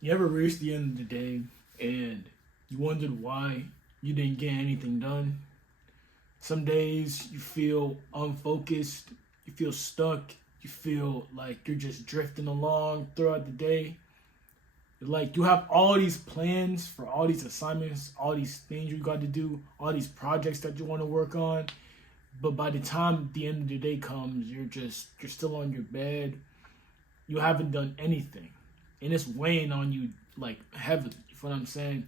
You ever reached the end of the day and you wondered why you didn't get anything done? Some days you feel unfocused, you feel stuck, you feel like you're just drifting along throughout the day. Like you have all these plans for all these assignments, all these things you got to do, all these projects that you want to work on. But by the time the end of the day comes, you're still on your bed. You haven't done anything. And it's weighing on you like heavily. You feel what I'm saying?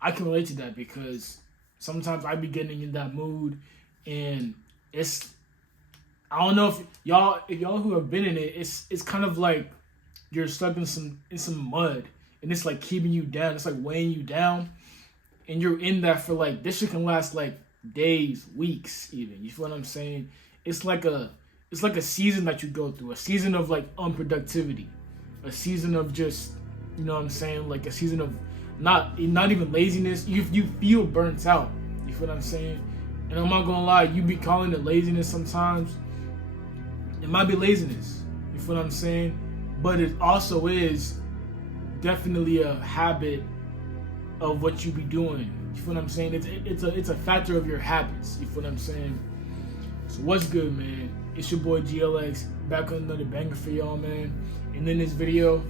I can relate to that because sometimes I be getting in that mood and it's I don't know if y'all who have been in it, it's kind of like you're stuck in some mud and it's like keeping you down. It's like weighing you down and you're in that for like this shit can last like days, weeks even. You feel what I'm saying? It's like a season that you go through, a season of like unproductivity, a season of just, you know what I'm saying, like a season of not even laziness. You feel burnt out. You feel what I'm saying? And I'm not gonna lie, you be calling it laziness sometimes. It might be laziness. You feel what I'm saying? But it also is definitely a habit of what you be doing. You feel what I'm saying? It's a factor of your habits. You feel what I'm saying? So what's good, man? It's your boy GLX back with another banger for y'all, man. And in this video,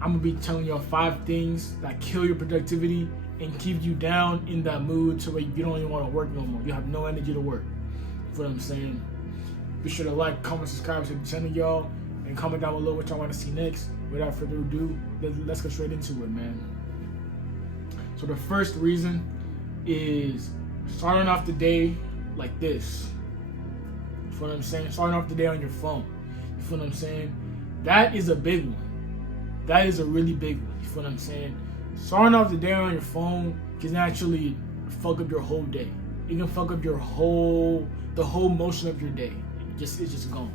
I'm gonna be telling y'all 5 things that kill your productivity and keep you down in that mood to where you don't even want to work no more. You have no energy to work. You feel what I'm saying? Be sure to like, comment, subscribe to the channel, y'all, and comment down below what y'all want to see next. Without further ado, let's go straight into it, man. So the first reason is starting off the day like this. You feel what I'm saying? Starting off the day on your phone. You feel what I'm saying? That is a big one. That is a really big one. You feel what I'm saying? Starting off the day on your phone can actually fuck up your whole day. It can fuck up the whole motion of your day. It's just gone.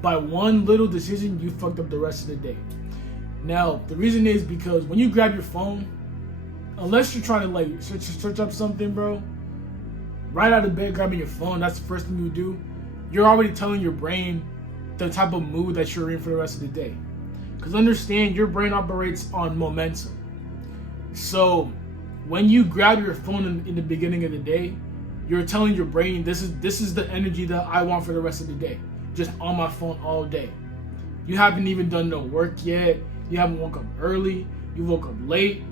By one little decision, you fucked up the rest of the day. Now, the reason is because when you grab your phone, unless you're trying to like search up something, bro, right out of bed grabbing your phone, that's the first thing you do. You're already telling your brain the type of mood that you're in for the rest of the day. Because understand, your brain operates on momentum. So when you grab your phone in the beginning of the day, you're telling your brain, this is the energy that I want for the rest of the day. Just on my phone all day. You haven't even done no work yet. You haven't woke up early. You woke up late.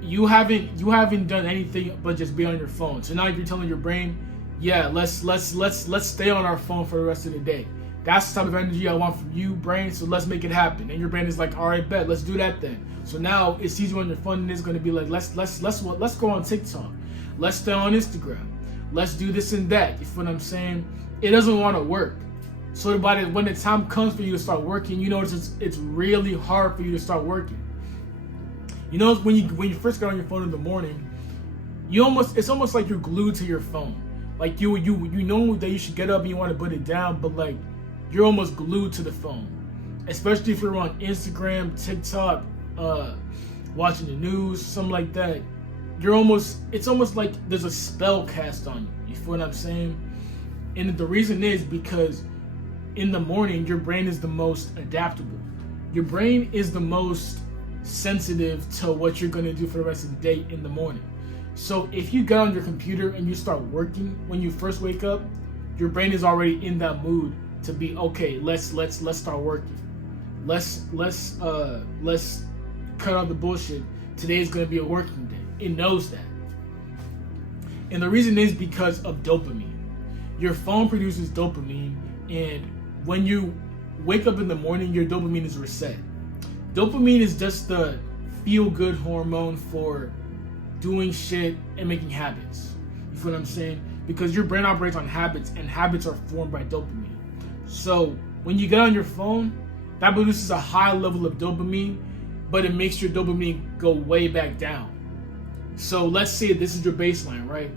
You haven't done anything but just be on your phone. So now you're telling your brain, yeah, let's stay on our phone for the rest of the day. That's the type of energy I want from you, brain. So let's make it happen. And your brain is like, all right, bet, let's do that then. So now it sees you on your phone and it's gonna be like, let's go on TikTok. Let's stay on Instagram. Let's do this and that. You feel what I'm saying? It doesn't want to work. So when the time comes for you to start working, you know it's really hard for you to start working. You know, when you first get on your phone in the morning, it's almost like you're glued to your phone. Like you know that you should get up and you want to put it down, but like you're almost glued to the phone. Especially if you're on Instagram, TikTok, watching the news, something like that. It's almost like there's a spell cast on you. You feel what I'm saying? And the reason is because in the morning, your brain is the most adaptable. Your brain is the most sensitive to what you're going to do for the rest of the day in the morning. So if you get on your computer and you start working when you first wake up, your brain is already in that mood to be okay. Let's start working. Let's cut out the bullshit. Today is going to be a working day. It knows that. And the reason is because of dopamine. Your phone produces dopamine, and when you wake up in the morning, your dopamine is reset. Dopamine is just the feel-good hormone for doing shit and making habits. You feel what I'm saying? Because your brain operates on habits, and habits are formed by dopamine. So when you get on your phone, that produces a high level of dopamine, but it makes your dopamine go way back down. So let's say this is your baseline, right?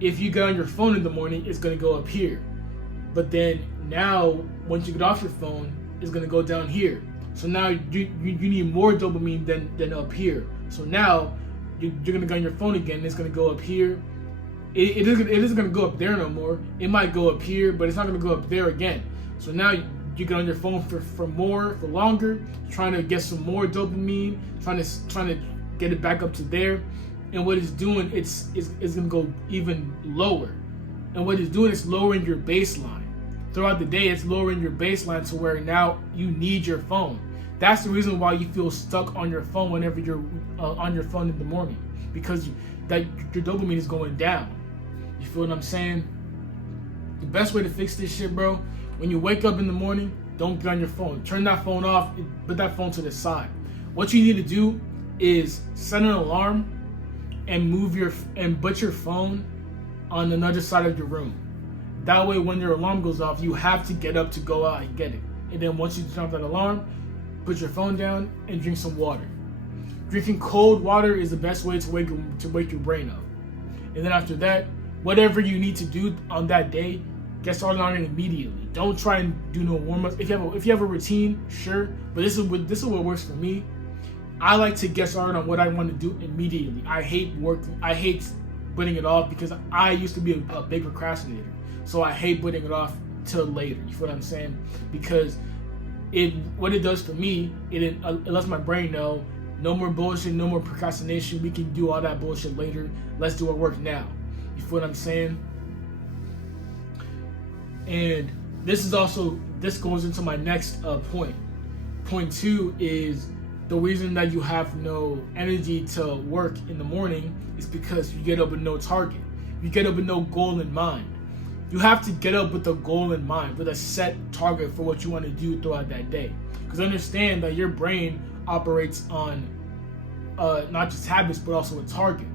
If you get on your phone in the morning, it's going to go up here. But then now, once you get off your phone, it's going to go down here. So now you need more dopamine than up here. So now you're going to go on your phone again. It's going to go up here. It isn't going to go up there no more. It might go up here, but it's not going to go up there again. So now you get on your phone for longer, trying to get some more dopamine, trying to get it back up to there. And what it's doing, it's gonna go even lower. And what it's doing is lowering your baseline. Throughout the day, it's lowering your baseline to where now you need your phone. That's the reason why you feel stuck on your phone whenever you're on your phone in the morning, because your dopamine is going down. You feel what I'm saying? The best way to fix this shit, bro, when you wake up in the morning, don't get on your phone. Turn that phone off, put that phone to the side. What you need to do is set an alarm and put your phone on another side of your room. That way, when your alarm goes off, you have to get up to go out and get it. And then once you turn off that alarm, put your phone down and drink some water. Drinking cold water is the best way to wake your brain up. And then after that, whatever you need to do on that day, get started on it immediately. Don't try and do no warm-ups. If you have a routine, sure, but this is what works for me. I like to get started on what I want to do immediately. I hate putting it off because I used to be a big procrastinator. So I hate putting it off till later. You feel what I'm saying? Because what it does for me, it lets my brain know, no more bullshit, no more procrastination. We can do all that bullshit later. Let's do our work now. You feel what I'm saying? And this goes into my next point. Point 2 is the reason that you have no energy to work in the morning is because you get up with no target. You get up with no goal in mind. You have to get up with a goal in mind, with a set target for what you want to do throughout that day. Because understand that your brain operates on not just habits, but also a target.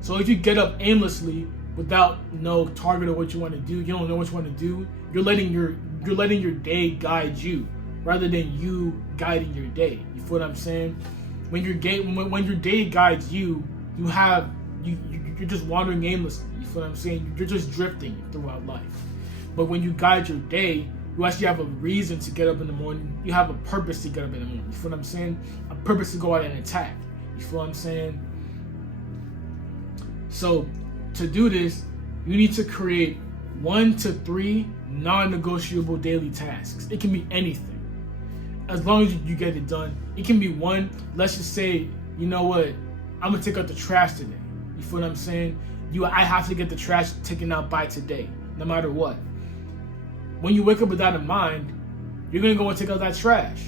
So if you get up aimlessly without no target of what you want to do, you don't know what you want to do, you're letting your day guide you rather than you guiding your day. You feel what I'm saying? When your day guides you, you're just wandering aimlessly. You feel what I'm saying? You're just drifting throughout life. But when you guide your day, you actually have a reason to get up in the morning. You have a purpose to get up in the morning. You feel what I'm saying? A purpose to go out and attack. You feel what I'm saying? So to do this, you need to create 1 to 3 non-negotiable daily tasks. It can be anything. As long as you get it done. It can be one, let's just say, you know what, I'm gonna take out the trash today. You feel what I'm saying? I have to get the trash taken out by today, no matter what. When you wake up with that in mind, you're gonna go and take out that trash.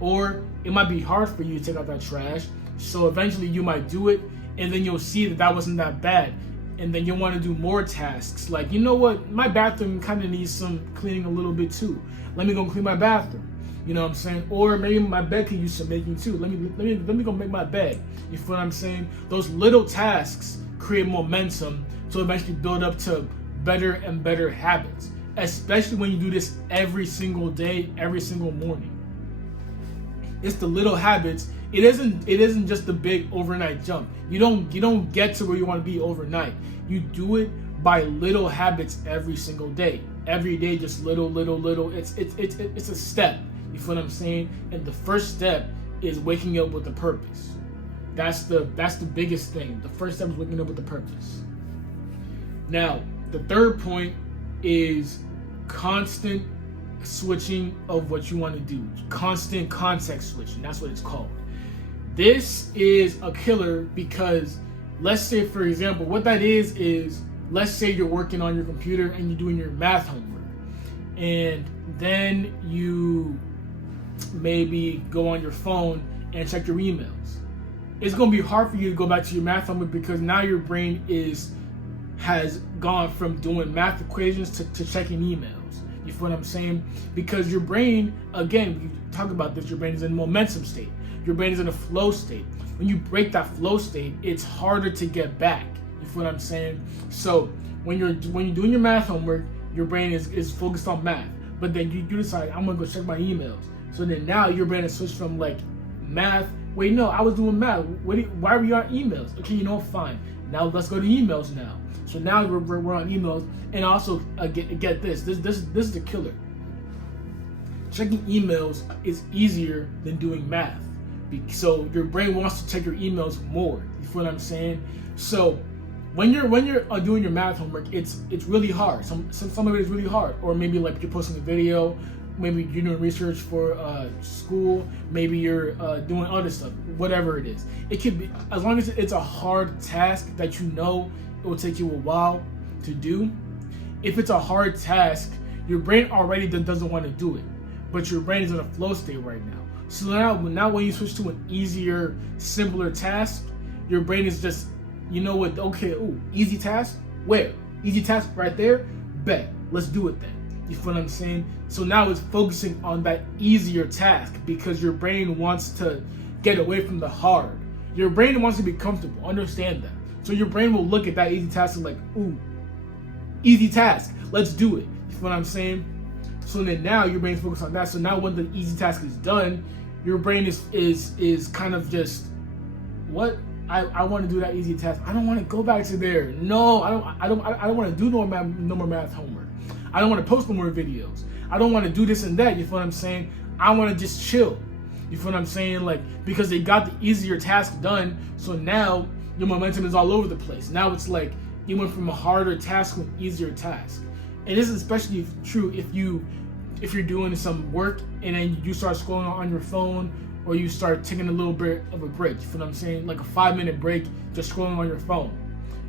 Or it might be hard for you to take out that trash, so eventually you might do it, and then you'll see that wasn't that bad. And then you'll want to do more tasks. Like, you know what, my bathroom kind of needs some cleaning a little bit too. Let me go clean my bathroom. You know what I'm saying? Or maybe my bed could use some making too. Let me go make my bed. You feel what I'm saying? Those little tasks create momentum to eventually build up to better and better habits. Especially when you do this every single day, every single morning. It's the little habits. It isn't just the big overnight jump. You don't get to where you want to be overnight. You do it by little habits every single day. Every day, just little. It's a step. You feel what I'm saying? And the first step is waking up with a purpose. That's the biggest thing. The first step is waking up with a purpose. Now, the third point is constant switching of what you want to do. Constant context switching. That's what it's called. This is a killer because let's say, for example, what that is let's say you're working on your computer and you're doing your math homework, and then you maybe go on your phone and check your emails. It's going to be hard for you to go back to your math homework because now your brain has gone from doing math equations to checking emails. You feel what I'm saying? Because your brain, again, we talk about this, your brain is in momentum state. Your brain is in a flow state. When you break that flow state, it's harder to get back. You feel what I'm saying? So when you're doing your math homework, your brain is focused on math. But then you decide, I'm gonna go check my emails. So then now your brain is switched from like math. Wait, no, I was doing math. Why were you on emails? Okay, you know, fine. Now let's go to emails now. So now we're on emails. And also get this. This is the killer. Checking emails is easier than doing math. So your brain wants to check your emails more. You feel what I'm saying? So when you're doing your math homework, it's really hard. Some of it is really hard. Or maybe like you're posting a video. maybe you're doing research for school, maybe you're doing other stuff, whatever it is. It could be, as long as it's a hard task that you know it will take you a while to do. If it's a hard task, your brain already doesn't want to do it, but your brain is in a flow state right now. So now when you switch to an easier, simpler task, your brain is just, you know what, okay, ooh, easy task? Where? Easy task right there? Bet. Let's do it then. You feel what I'm saying? So now it's focusing on that easier task because your brain wants to get away from the hard. Your brain wants to be comfortable. Understand that. So your brain will look at that easy task and like, ooh, easy task. Let's do it. You feel what I'm saying? So then now your brain's focused on that. So now when the easy task is done, your brain is kind of just, what? I want to do that easy task. I don't want to go back to there. No, I don't want to do no more math homework. I don't want to post no more videos. I don't want to do this and that. You feel what I'm saying? I want to just chill. You feel what I'm saying? Like, because they got the easier task done, so now your momentum is all over the place. Now it's like you went from a harder task to an easier task. And this is especially true if you're doing some work and then you start scrolling on your phone, or you start taking a little bit of a break. You feel what I'm saying? Like a 5-minute break, just scrolling on your phone.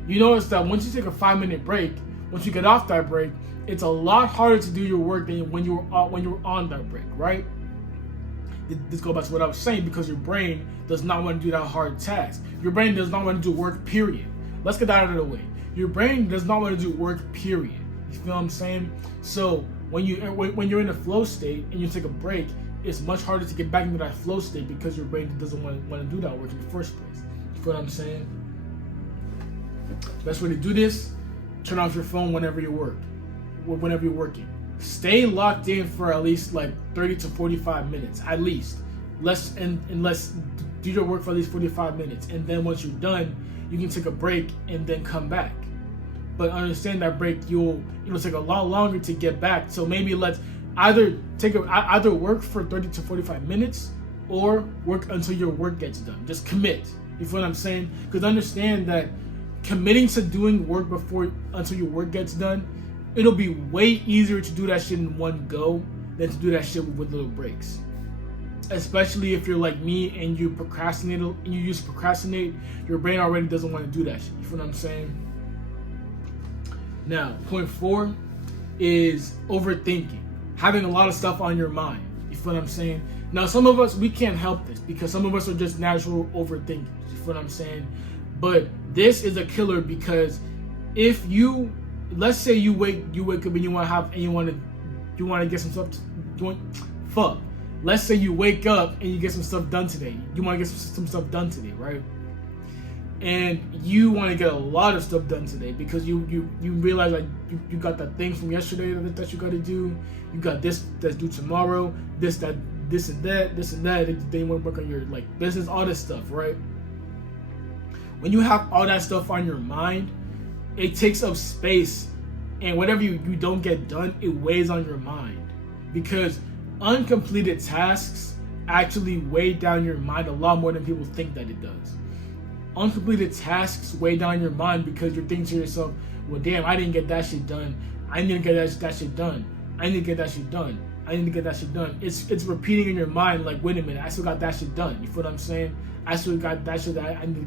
You notice that once you take a 5-minute break, once you get off that break, it's a lot harder to do your work than when you were on that break, right? This goes back to what I was saying, because your brain does not want to do that hard task. Your brain does not want to do work, period. Let's get that out of the way. Your brain does not want to do work, period. You feel what I'm saying? So when you're in a flow state and you take a break, it's much harder to get back into that flow state because your brain doesn't want to do that work in the first place. You feel what I'm saying? Best way to do this: turn off your phone whenever you're working. Stay locked in for at least like 30 to 45 minutes, at least. Let's do your work for at least 45 minutes, and then once you're done, you can take a break and then come back. But understand that break, it'll take a lot longer to get back. So maybe let's either work for 30 to 45 minutes or work until your work gets done. Just commit. You feel what I'm saying? Because understand that committing to doing work until your work gets done, it'll be way easier to do that shit in one go than to do that shit with little breaks. Especially if you're like me and you used to procrastinate, your brain already doesn't want to do that shit. You feel what I'm saying? Now, point 4 is overthinking. Having a lot of stuff on your mind. You feel what I'm saying? Now, some of us, we can't help this because some of us are just natural overthinkers. You feel what I'm saying? But this is a killer, because if let's say you wake up and you want to get some stuff. Let's say you wake up and you get some stuff done today. You want to get some stuff done today, right? And you want to get a lot of stuff done today because you realize like you got that thing from yesterday that you got to do. You got this that's due tomorrow. This and that. Then you want to work on your like business, all this stuff, right? When you have all that stuff on your mind, it takes up space, and whatever you don't get done, it weighs on your mind, because uncompleted tasks actually weigh down your mind a lot more than people think that it does. Uncompleted tasks weigh down your mind because you're thinking to yourself, well, damn, I didn't get that shit done. I need to get that shit done. I need to get that shit done. I need to get that shit done. It's repeating in your mind like, wait a minute, I still got that shit done. You feel what I'm saying? I still got that shit that I need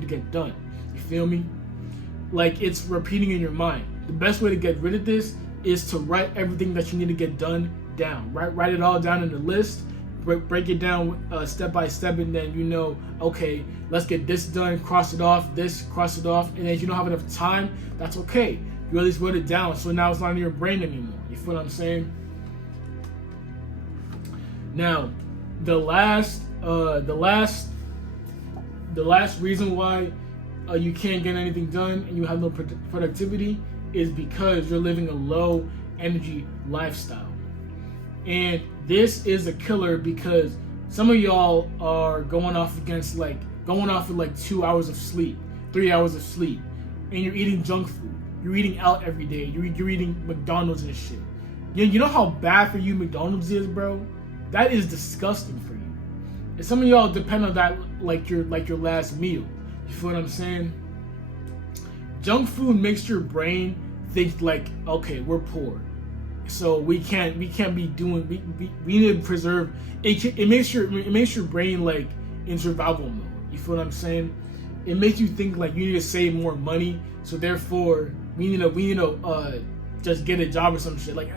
to get done. You feel me? Like, it's repeating in your mind. The best way to get rid of this is to write everything that you need to get done down. Write it all down in the list. Break it down step by step, and then okay, let's get this done, cross it off, and then if you don't have enough time, that's okay. You at least wrote it down, so now it's not in your brain anymore. You feel what I'm saying? Now, the last reason why you can't get anything done and you have no productivity is because you're living a low energy lifestyle. And this is a killer, because some of y'all are going off with like 2 hours of sleep, 3 hours of sleep, and you're eating junk food. You're eating out every day. You're eating McDonald's and shit. You know how bad for you McDonald's is, bro? That is disgusting for you. And some of y'all depend on that like your last meal. You feel what I'm saying? Junk food makes your brain think like, okay, we're poor. So we can't be doing. We need to preserve. It makes your brain like in survival mode. You feel what I'm saying? It makes you think like you need to save more money. So therefore, we need to just get a job or some shit like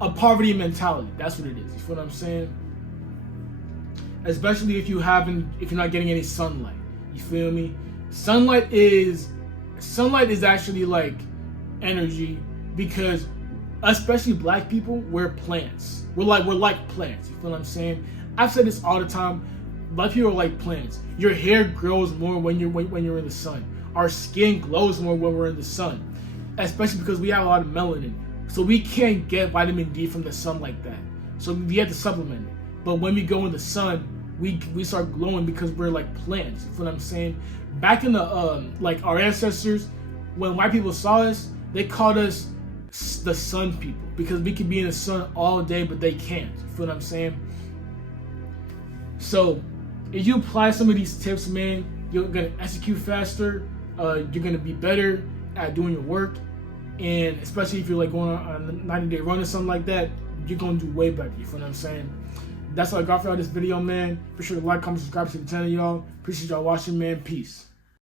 a poverty mentality. That's what it is. You feel what I'm saying? Especially if you're not getting any sunlight. You feel me? Sunlight is actually like energy, because especially black people, we're plants. We're like plants. You feel what I'm saying? I've said this all the time. Black people are like plants. Your hair grows more when you're in the sun. Our skin glows more when we're in the sun, especially because we have a lot of melanin. So we can't get vitamin D from the sun like that. So we have to supplement it. But when we go in the sun, we start glowing because we're like plants. You feel what I'm saying? Back in the like our ancestors, when white people saw us, they called us the sun people, because we could be in the sun all day, but they can't. You feel what I'm saying? So if you apply some of these tips, man, you're gonna execute faster. You're gonna be better at doing your work, and especially if you're like going on a 90-day run or something like that, you're gonna do way better. You feel what I'm saying? That's all I got for y'all this video, man. Be sure to like, comment, subscribe to the channel, y'all. Appreciate y'all watching, man. Peace.